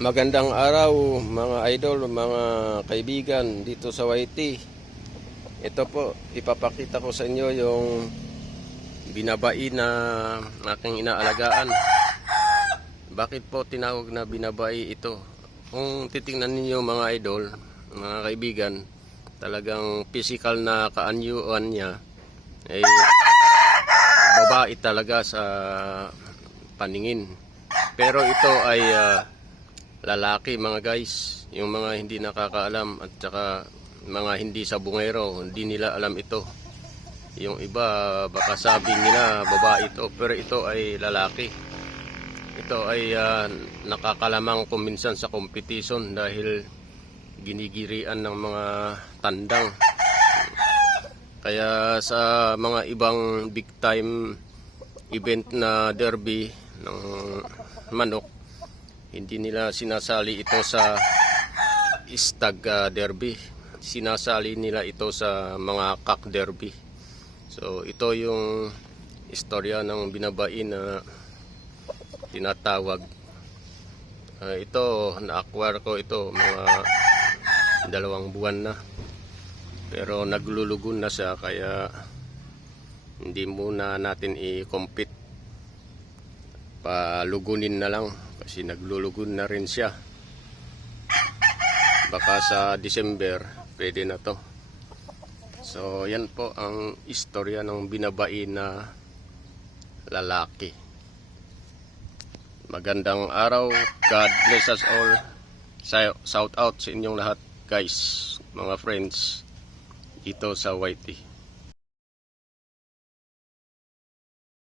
Magandang araw mga idol, mga kaibigan dito sa YT. Ito po, ipapakita ko sa inyo yung binabai na aking inaalagaan. Bakit po tinawag na binabai ito? Kung titingnan ninyo mga idol, mga kaibigan, talagang physical na kaanyuan niya ay babae talaga sa paningin. Pero ito ay ah, lalaki mga guys, yung mga hindi nakakaalam at saka mga hindi sa bungero, hindi nila alam ito. Yung iba baka sabi nila babae ito, pero ito ay lalaki. Ito ay ah, nakakalamang kuminsan sa competition dahil ginigirian ng mga tandang. Kaya sa mga ibang big time event na derby ng manok, hindi nila sinasali ito sa Istag ah, Derby. Sinasali nila ito sa mga Kak Derby. So ito yung istorya ng binabain na tinatawag. Ah, ito, na-acquire ko ito mga dalawang buwan na. Pero naglulugon na siya kaya hindi muna natin i-compete. Palugunin na lang kasi naglulugon na rin siya. Baka sa December pwede na to. So yan po ang istorya ng binabai na lalaki. Magandang araw. God bless us all. Shout out sa inyong lahat guys, mga friends dito sa YT.